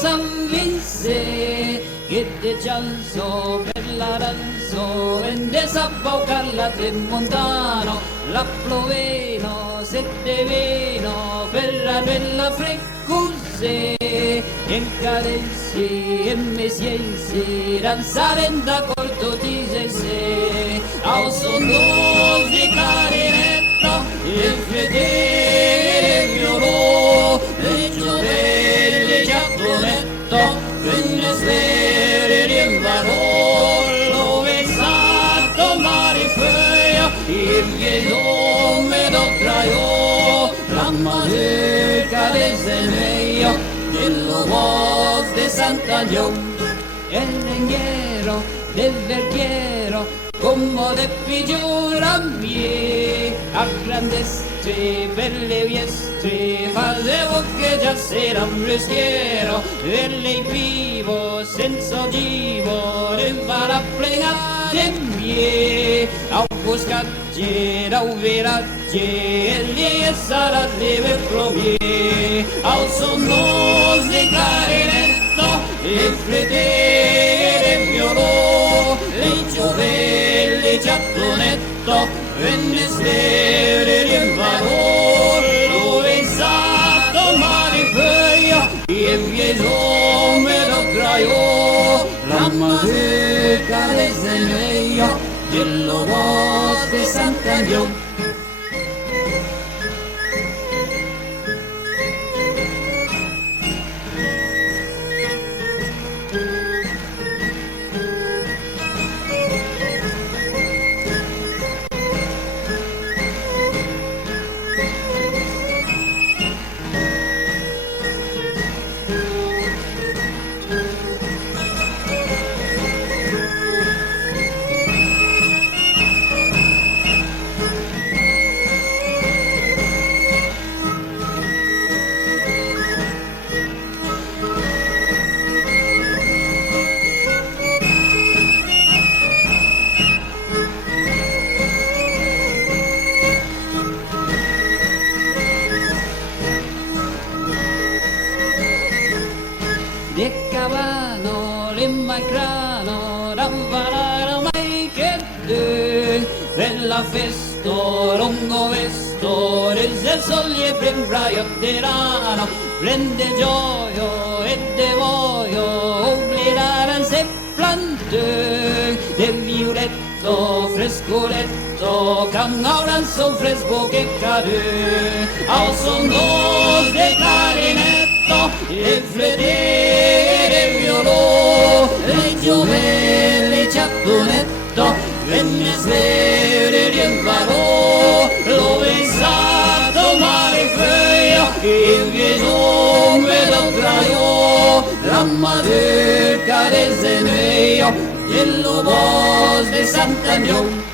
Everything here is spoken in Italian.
San Vince che te cialzo per l'aranzo vende sabbaucar la tramontano la ploveno se te veno per la bella freccuse in cadenzi e mesiensi danzare d'accordo ti se al sonno di carinetto il fedele violò le giovelli giapponetto venne svere rinvarò dove è stato mare feia il viedo me lo traio la madeca del semeio dello voz de Sant'Agnone el lenguero del verghiero come de pigiura mie a grandestre per le viestre facevo che già sera un reschiero e lei vivo senza givo rivara a plegare mie a buscagge a veragge e lì sarà deve provie al sonno di carinetto il fedele violò le giovelli giapponetto venne svere rinvarò dove è stato mare feia e vieso me lo traio la madeca del semeio dello voz de Sant'Agnone. De cavano, l'immagrano, ramvarano mai che de bella festo, lungo vesto, rese soglie febbraio terano, prende gioio e de voglio, oblidare se plante, de violetto, frescoletto, cannauranzo fresco che cade, al sonno de clarinetto, il fedele violò, le giovelli giapponetto, venne svere rinvarò, dove è stato mare feia, il vieso me lo traio, la madeca del semeio, dello voz de Sant'Agnone.